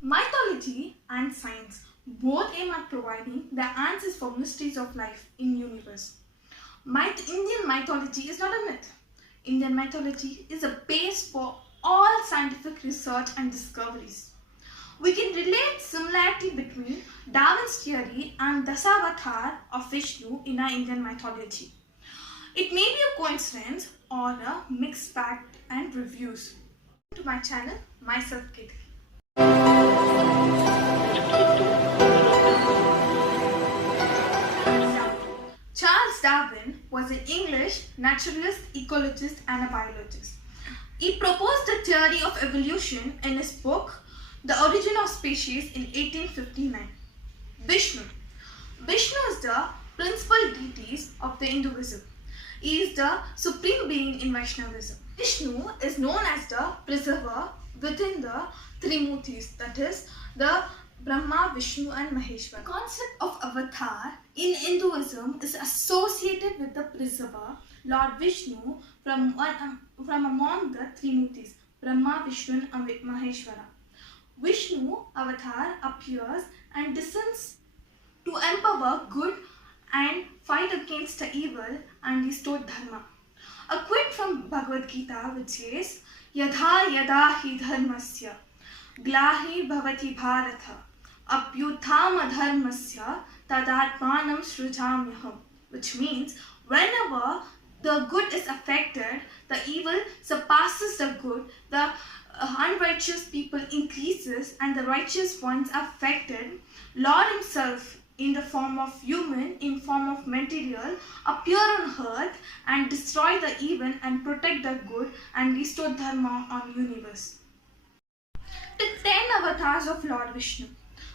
Mythology and science both aim at providing the answers for mysteries of life in universe. Indian mythology is not a myth. Indian mythology is a base for all scientific research and discoveries. We can relate similarity between Darwin's theory and Dasavatar of Vishnu in our Indian mythology. It may be a coincidence or a mixed fact and reviews. To my channel, myself Katie. Charles Darwin was an English naturalist, ecologist, and a biologist. He proposed the theory of evolution in his book, The Origin of Species, in 1859. Vishnu. Vishnu is the principal deity of the Hinduism. He is the supreme being in Vaishnavism. Vishnu is known as the preserver within the Trimurtis, that is, the Brahma, Vishnu, and Maheshwara. The concept of avatar in Hinduism is associated with the preserver, Lord Vishnu, from among the Trimurtis, Brahma, Vishnu, and Maheshwara. Vishnu avatar appears and descends to empower good and fight against the evil and restore dharma. A quote from Bhagavad Gita which says, Yadha yada hi dharmasya glahi bhavati bharata apyuthama dharmasya tadatmanam srujamyaham, which means whenever the good is affected, the evil surpasses the good, the unrighteous people increases and the righteous ones are affected. Lord himself in the form of human, in form of material, appear on earth and destroy the evil and protect the good and restore dharma on universe. The 10 avatars of Lord Vishnu: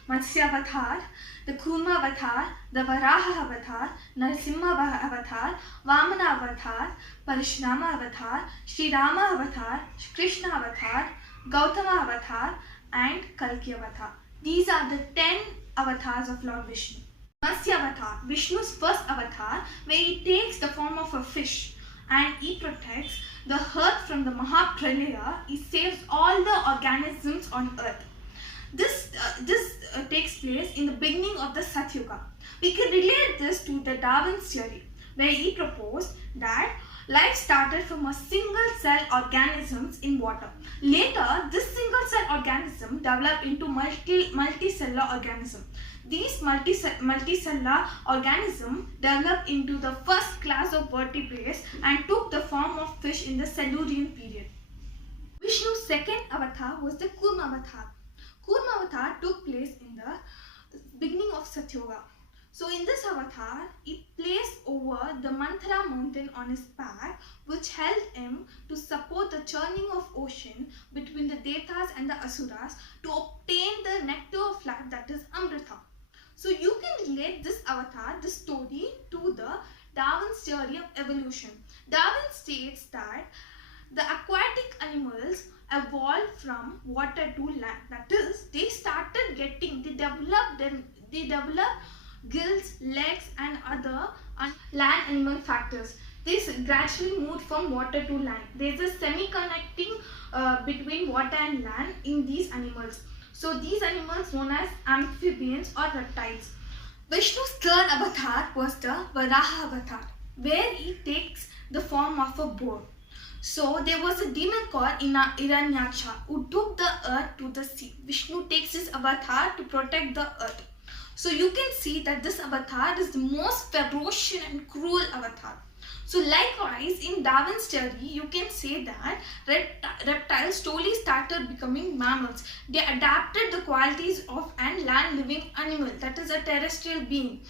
Matsya avatar, the Kurma avatar, the Varaha avatar, Narasimha avatar, Vamana avatar, Parashurama avatar, Sri Rama avatar, Krishna avatar, Gautama avatar, and Kalki avatar. These are the 10 avatars of Lord Vishnu. Matsya avatar, Vishnu's first avatar, where he takes the form of a fish and he protects the earth from the Mahapralaya. He saves all the organisms on earth. This takes place in the beginning of the Satyuga. We can relate this to the Darwin's theory, where he proposed that life started from a single cell organisms in water. Later, this single cell organism developed into multicellular organism. These multicellular organisms developed into the first class of vertebrates and took the form of fish in the Silurian period. Vishnu's second avatar was the Kurma avatar. Kurma avatar took place in the beginning of Satyuga. So in this avatar, he placed over the Manthara mountain on his back, which helped him to support the churning of ocean between the Devatas and the Asuras to obtain the nectar of life, that is Amrita. So you can relate this avatar, this story, to the Darwin's theory of evolution. Darwin states that the aquatic animals evolved from water to land. That is, they developed gills, legs, and other land animal factors. This gradually moved from water to land. There is a semi-connecting between water and land in these animals. So these animals known as amphibians or reptiles. Vishnu's third avatar was the Varaha avatar, where he takes the form of a boar. So there was a demon called Hiranyaksha who took the earth to the sea. Vishnu takes his avatar to protect the earth. So you can see that this avatar is the most ferocious and cruel avatar. So likewise, in Darwin's theory, you can say that reptiles slowly started becoming mammals. They adapted the qualities of an land-living animal, that is a terrestrial being.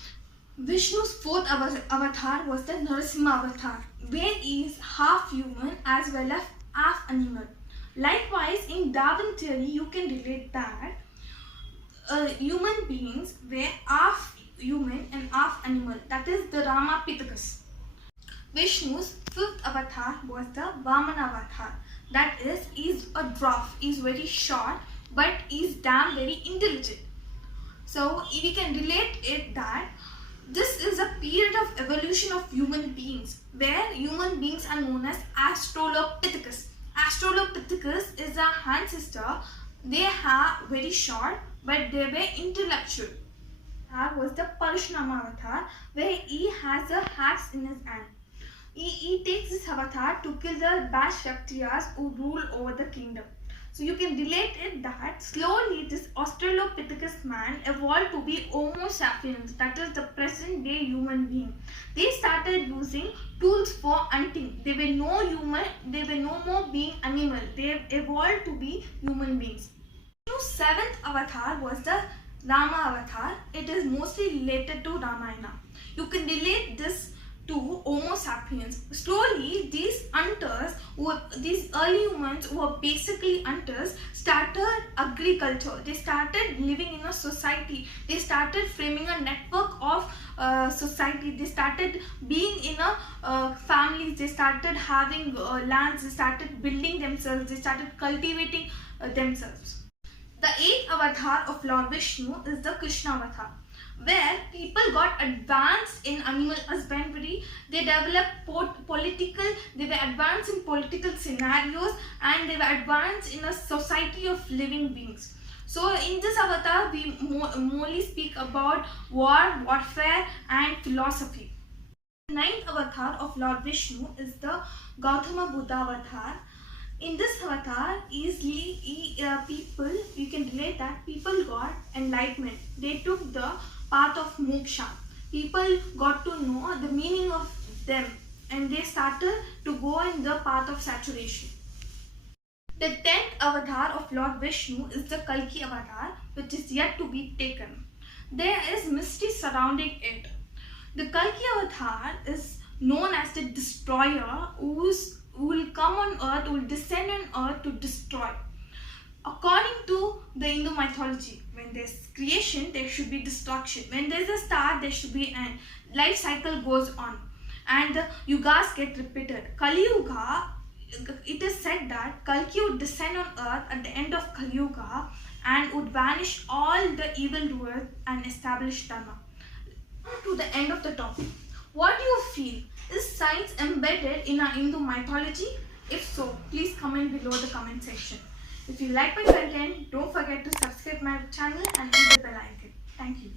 Vishnu's fourth avatar was the Narasimha avatar, where he is half human as well as half animal. Likewise, in Darwin theory, you can relate that human beings were half human and half animal, that is the Ramapithecus. Vishnu's fifth avatar was the Vamana avatar, that is a dwarf. He is very short but he is damn very intelligent. So we can relate it that this is a period of evolution of human beings, where human beings are known as Australopithecus. Australopithecus is our ancestor They are very short, but they were intellectual. Was the Parashurama avatar, where he has a axe in his hand. He takes this avatar to kill the bad Kshatriyas who rule over the kingdom. So you can relate it that slowly this Australopithecus man evolved to be Homo sapiens, that is the present day human being. They started using tools for hunting. They were no more being animal. They evolved to be human beings. Vishnu's seventh avatar was the Rama avatar. It is mostly related to Ramayana. You can relate this to Homo sapiens. Slowly, these hunters, these early humans who were basically hunters, started agriculture. They started living in a society. They started framing a network of society. They started being in a families. They started having lands. They started building themselves. They started cultivating themselves. The eighth avatar of Lord Vishnu is the Krishna avatar, where people got advanced in animal husbandry. They developed they were advanced in political scenarios, and they were advanced in a society of living beings. So in this avatar, we mostly speak about warfare and philosophy. The ninth avatar of Lord Vishnu is the Gautama Buddha avatar. In this avatar, people, you can relate that people got enlightenment. They took the path of moksha. People got to know the meaning of them, and they started to go in the path of saturation. The 10th avatar of Lord Vishnu is the Kalki avatar, which is yet to be taken. There is mystery surrounding it. The Kalki avatar is known as the destroyer who will come on earth, who will descend on earth to destroy. According to the Hindu mythology, when there's creation, there should be destruction. When there's a start, there should be an end. Life cycle goes on, and the yugas get repeated. Kali Yuga, it is said that Kalki would descend on earth at the end of Kali Yuga and would banish all the evildoers and establish Dharma. To the end of the topic. What do you feel? Is science embedded in our Hindu mythology? If so, please comment below the comment section. If you like my content, don't forget to subscribe my channel and hit the bell icon. Thank you.